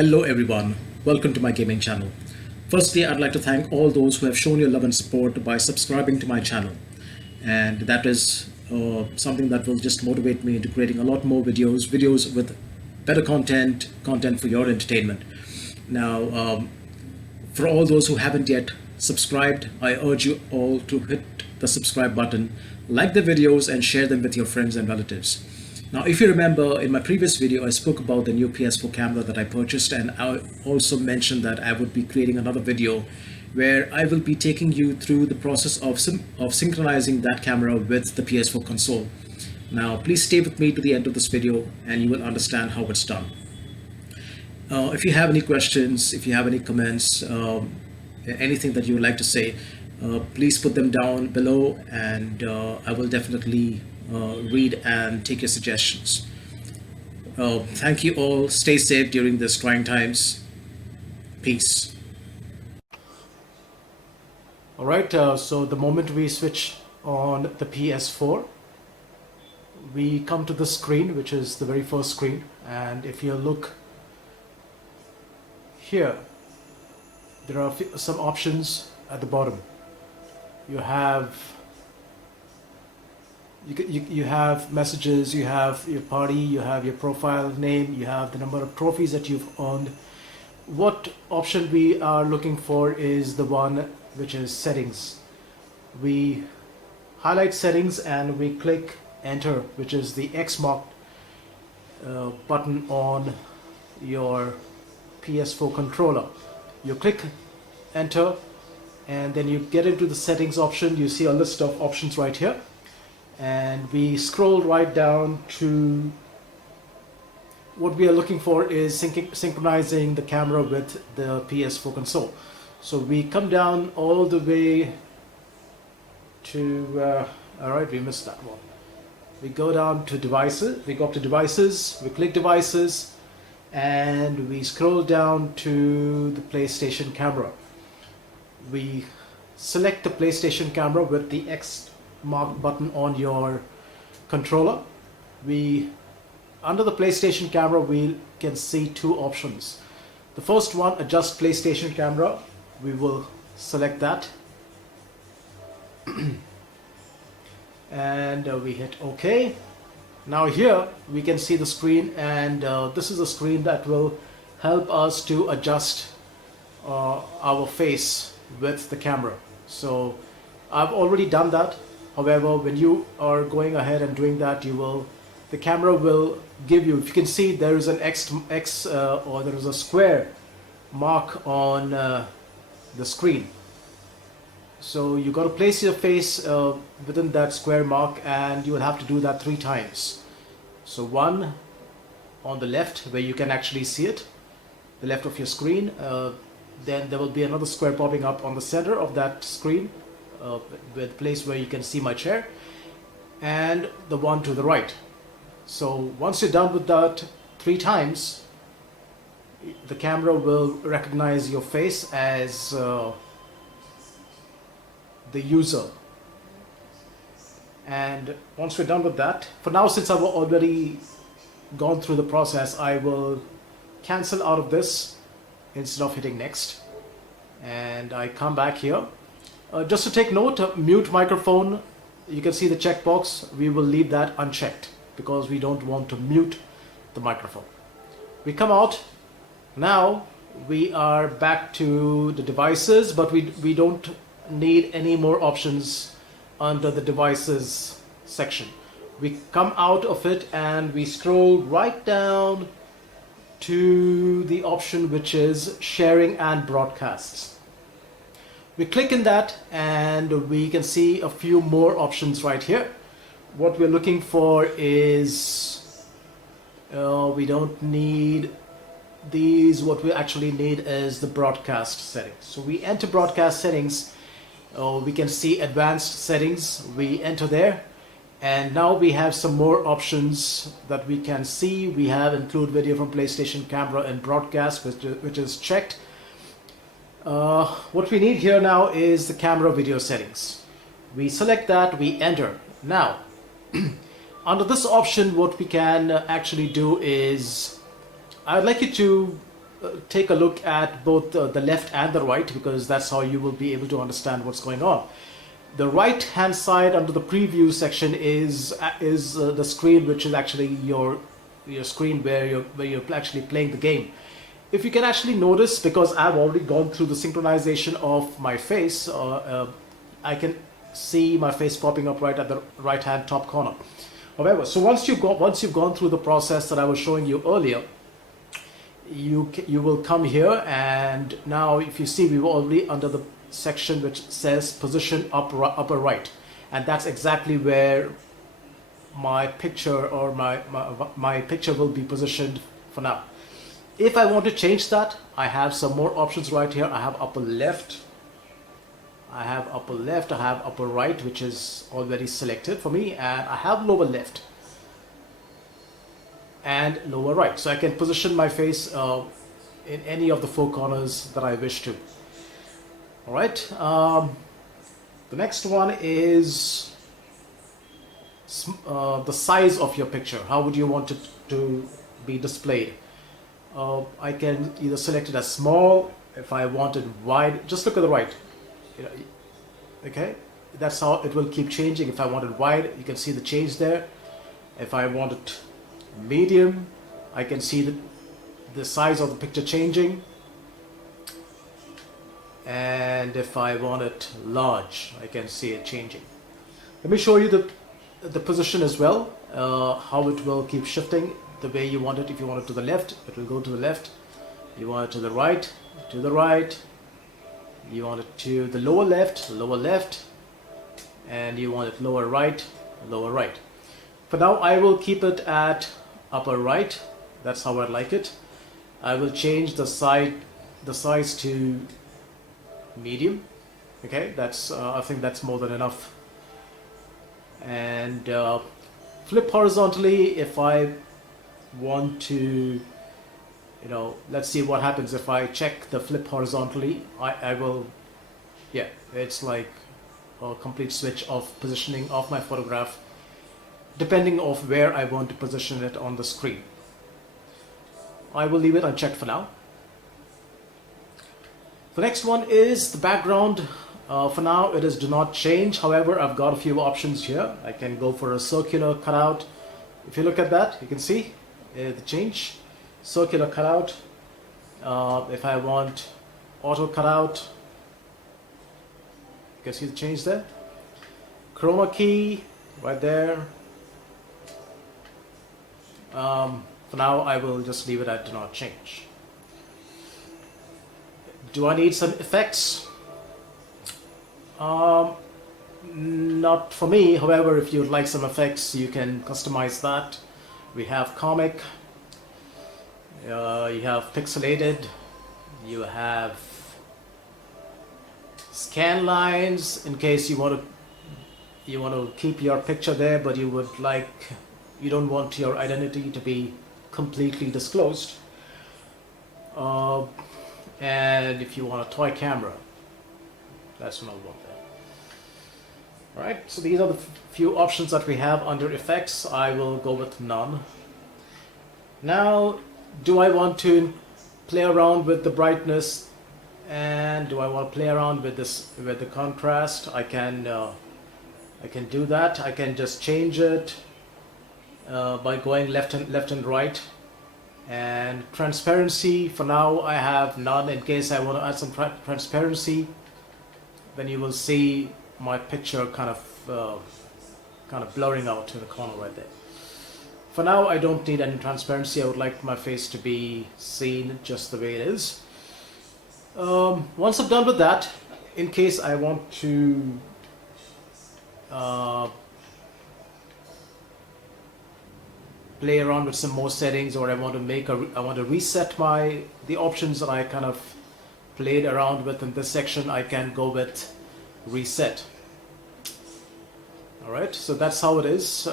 Hello everyone, welcome to my gaming channel. Firstly, I'd like to thank all those who have shown your love and support by subscribing to my channel. And that is something that will just motivate me into creating a lot more videos with better content for your entertainment. Now, for all those who haven't yet subscribed, I urge you all to hit the subscribe button, like the videos and share them with your friends and relatives. Now, if you remember, in my previous video, I spoke about the new PS4 camera that I purchased, and I also mentioned that I would be creating another video where I will be taking you through the process of synchronizing that camera with the PS4 console. Now, please stay with me to the end of this video and you will understand how it's done. If you have any questions, if you have any comments, anything that you would like to say, please put them down below, and I will definitely read and take your suggestions. Thank you all. Stay safe during these trying times. Peace. All right, so the moment we switch on the PS4, we come to the screen, which is the very first screen. And if you look here, there are some options at the bottom. You have you have messages, you have your party, you have your profile name, you have the number of trophies that you've earned. What option we are looking for is the one which is settings. We highlight settings and we click enter, which is the X marked button on your PS4 controller. You click enter and then you get into the settings option. You see a list of options right here, and we scroll right down to what we are looking for is synchronizing the camera with the PS4 console. So we come down all the way to all right, we missed that one. We go down to devices, we go up to devices, we click devices, and we scroll down to the PlayStation camera. We select the PlayStation camera with the X mark button on your controller. Under the PlayStation camera, we can see two options. The first one, adjust PlayStation camera. We will select that and we hit OK. Now here we can see the screen, and this is a screen that will help us to adjust our face with the camera. So I've already done that. However, when you are going ahead and doing that, the camera will give you, if you can see, there is an X or there is a square mark on the screen. So you got to place your face within that square mark, and you will have to do that 3 times. So one on the left where you can actually see it, the left of your screen. Then there will be another square popping up on the center of that screen, with place where you can see my chair, and the one to the right. So once you're done with that 3 times, the camera will recognize your face as the user. And once we're done with that, for now, since I've already gone through the process, I will cancel out of this instead of hitting next, and I come back here. Just to take note, mute microphone, you can see the checkbox. We will leave that unchecked because we don't want to mute the microphone. We come out. Now we are back to the devices, but we don't need any more options under the devices section. We come out of it and we scroll right down to the option which is sharing and broadcasts. We click in that and we can see a few more options right here. What we're looking for is we don't need these. What we actually need is the broadcast settings. So we enter broadcast settings. We can see advanced settings. We enter there, and now we have some more options that we can see. We have include video from PlayStation camera and broadcast, which is checked. What we need here now is the camera video settings. We select that, we enter. Now under this option, what we can actually do is, I'd like you to take a look at both the left and the right, because that's how you will be able to understand what's going on. The right hand side under the preview section is the screen, which is actually your screen where you're actually playing the game. If you can actually notice, because I've already gone through the synchronization of my face, I can see my face popping up right at the right hand top corner. However, so once you've gone through the process that I was showing you earlier, you will come here, and now if you see, we were already under the section which says position upper right, and that's exactly where my picture or my picture will be positioned for now. If I want to change that, I have some more options right here. I have upper left, I have upper right, which is already selected for me, and I have lower left and lower right, so I can position my face in any of the four corners that I wish to. All right, the next one is the size of your picture. How would you want it to be displayed? I can either select it as small. If I want it wide, just look at the right. Okay, that's how it will keep changing. If I want it wide, you can see the change there. If I want it medium, I can see the size of the picture changing. And if I want it large, I can see it changing. Let me show you the position as well, how it will keep shifting the way you want it. If you want it to the left, it will go to the left. You want it to the right, to the right. You want it to the lower left, and you want it lower right, lower right. For now, I will keep it at upper right. That's how I like it. I will change the size to medium. Okay, that's I think that's more than enough. And flip horizontally. If I want to, let's see what happens if I check the flip horizontally. I will, yeah, it's like a complete switch of positioning of my photograph depending on where I want to position it on the screen. I will leave it unchecked for now. The next one is the background. For now it is do not change. However, I've got a few options here. I can go for a circular cutout. If you look at that, you can see the change. Circular cutout. If I want auto cutout, you can see the change there. Chroma key right there. For now, I will just leave it at do not change. Do I need some effects? Not for me. However, if you'd like some effects, you can customize that. We have comic, you have pixelated, you have scan lines in case you want to keep your picture there, but you don't want your identity to be completely disclosed. And if you want a toy camera, that's another one there. Alright, so these are the few options that we have under effects. I will go with none. Now, do I want to play around with the brightness, and do I want to play around with the contrast? I can do that. I can just change it by going left and right. And transparency, for now I have none. In case I want to add some transparency, then you will see my picture kind of blurring out in the corner right there. For now, I don't need any transparency. I would like my face to be seen just the way it is. Once I've done with that, in case I want to play around with some more settings, or I want to reset the options that I kind of played around with in this section, I can go with reset. Alright, so that's how it is.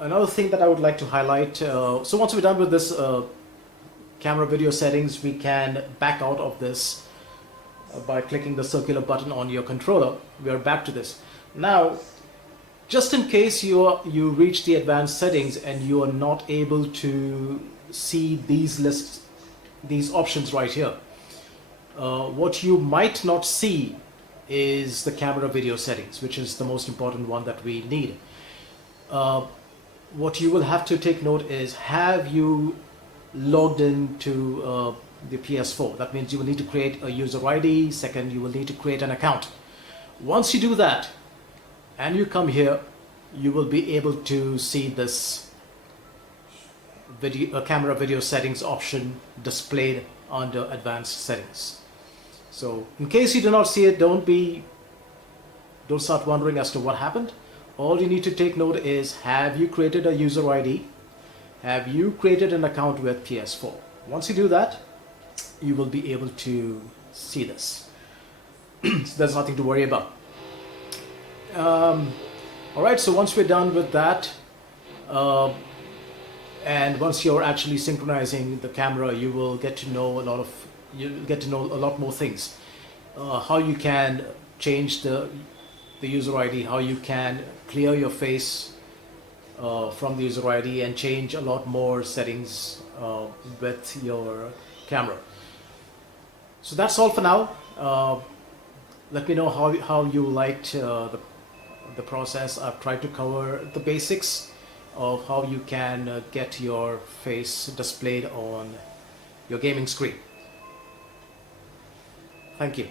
Another thing that I would like to highlight, so once we're done with this camera video settings, we can back out of this by clicking the circular button on your controller. We are back to this. Now, just in case you reach the advanced settings and you are not able to see these options right here. What you might not see is the camera video settings, which is the most important one that we need. What you will have to take note is, have you logged into the PS4? That means you will need to create a user ID. Second, you will need to create an account. Once you do that and you come here, you will be able to see this camera video settings option displayed under advanced settings. So in case you do not see it, don't start wondering as to what happened. All you need to take note is, have you created a user ID? Have you created an account with PS4? Once you do that, you will be able to see this. So there's nothing to worry about. Alright, so once we're done with that, and once you're actually synchronizing the camera, you will get to know a lot more things. How you can change the user ID, how you can clear your face from the user ID, and change a lot more settings with your camera. So that's all for now. Let me know how you liked the process. I've tried to cover the basics of how you can get your face displayed on your gaming screen. Thank you.